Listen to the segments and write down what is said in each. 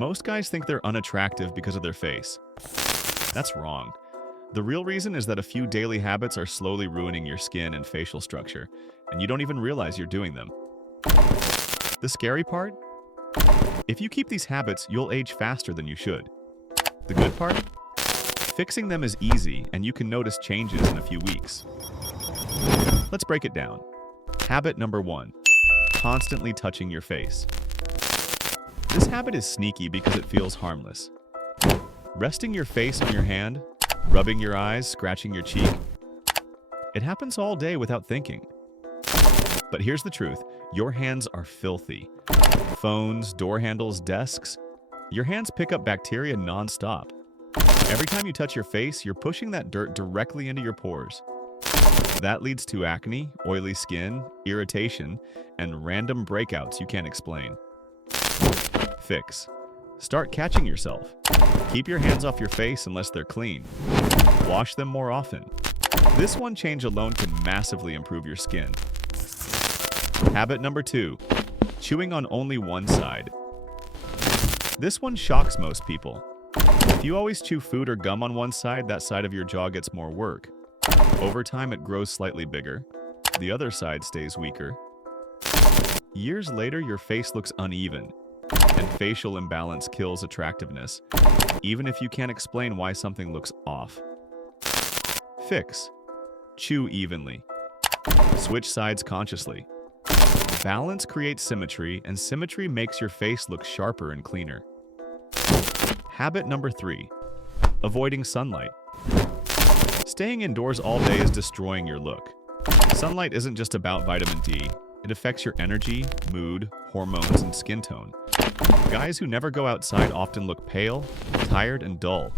Most guys think they're unattractive because of their face. That's wrong. The real reason is that a few daily habits are slowly ruining your skin and facial structure, and you don't even realize you're doing them. The scary part? If you keep these habits, you'll age faster than you should. The good part? Fixing them is easy, and you can notice changes in a few weeks. Let's break it down. Habit number 1. Constantly touching your face. This habit is sneaky because it feels harmless. Resting your face on your hand, rubbing your eyes, scratching your cheek. It happens all day without thinking. But here's the truth. Your hands are filthy. Phones, door handles, desks. Your hands pick up bacteria non-stop. Every time you touch your face, you're pushing that dirt directly into your pores. That leads to acne, oily skin, irritation, and random breakouts you can't explain. Fix. Start catching yourself. Keep your hands off your face unless they're clean. Wash them more often. This one change alone can massively improve your skin. Habit number 2. Chewing on only one side. This one shocks most people. If you always chew food or gum on one side, that side of your jaw gets more work. Over time, it grows slightly bigger. The other side stays weaker. Years later, your face looks uneven, and facial imbalance kills attractiveness, even if you can't explain why something looks off. Fix. Chew evenly. Switch sides consciously. Balance creates symmetry, and symmetry makes your face look sharper and cleaner. Habit number 3. Avoiding sunlight. Staying indoors all day is destroying your look. Sunlight isn't just about vitamin D. It affects your energy, mood, hormones, and skin tone. Guys who never go outside often look pale, tired, and dull.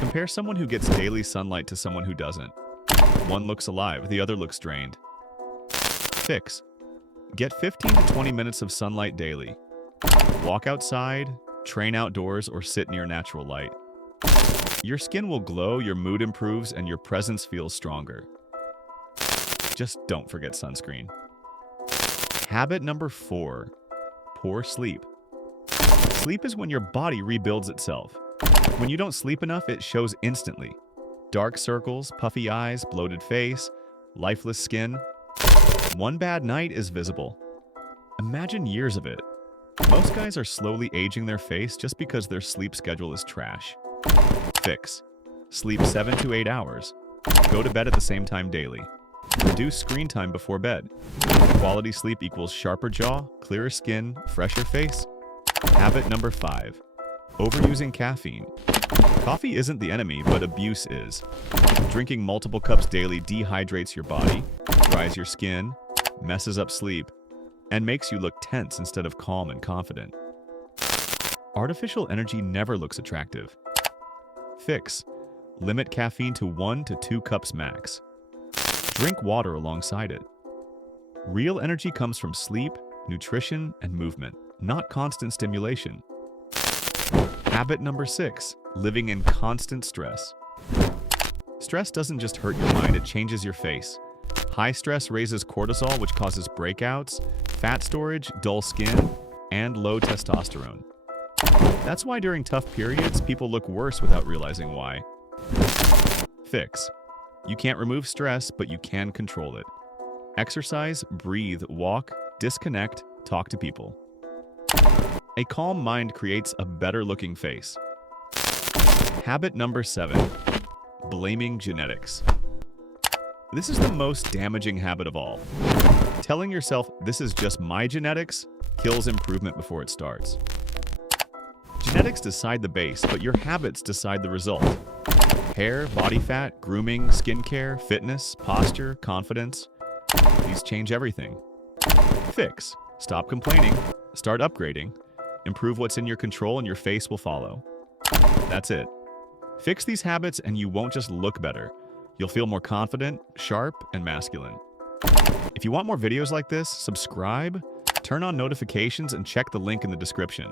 Compare someone who gets daily sunlight to someone who doesn't. One looks alive, the other looks drained. Fix. Get 15 to 20 minutes of sunlight daily. Walk outside, train outdoors, or sit near natural light. Your skin will glow, your mood improves, and your presence feels stronger. Just don't forget sunscreen. Habit number 4. Poor sleep. Sleep is when your body rebuilds itself. When you don't sleep enough, it shows instantly. Dark circles, puffy eyes, bloated face, lifeless skin. One bad night is visible. Imagine years of it. Most guys are slowly aging their face just because their sleep schedule is trash. Fix. Sleep 7 to 8 hours. Go to bed at the same time daily. Reduce screen time before bed. Quality sleep equals sharper jaw, clearer skin, fresher face. Habit number 5. Overusing caffeine. Coffee isn't the enemy, but abuse is. Drinking multiple cups daily dehydrates your body, dries your skin, messes up sleep, and makes you look tense instead of calm and confident. Artificial energy never looks attractive. Fix. Limit caffeine to 1 to 2 cups max. Drink water alongside it. Real energy comes from sleep, nutrition, and movement, not constant stimulation. Habit number 6. Living in constant stress. Stress doesn't just hurt your mind, it changes your face. High stress raises cortisol, which causes breakouts, fat storage, dull skin, and low testosterone. That's why during tough periods, people look worse without realizing why. Fix. You can't remove stress, but you can control it. Exercise, breathe, walk, disconnect, talk to people. A calm mind creates a better-looking face. Habit number 7. Blaming genetics. This is the most damaging habit of all. Telling yourself, this is just my genetics, kills improvement before it starts. Genetics decide the base, but your habits decide the result. Hair, body fat, grooming, skincare, fitness, posture, confidence. These change everything. Fix. Stop complaining. Start upgrading. Improve what's in your control and your face will follow. That's it. Fix these habits and you won't just look better. You'll feel more confident, sharp, and masculine. If you want more videos like this, subscribe, turn on notifications, and check the link in the description.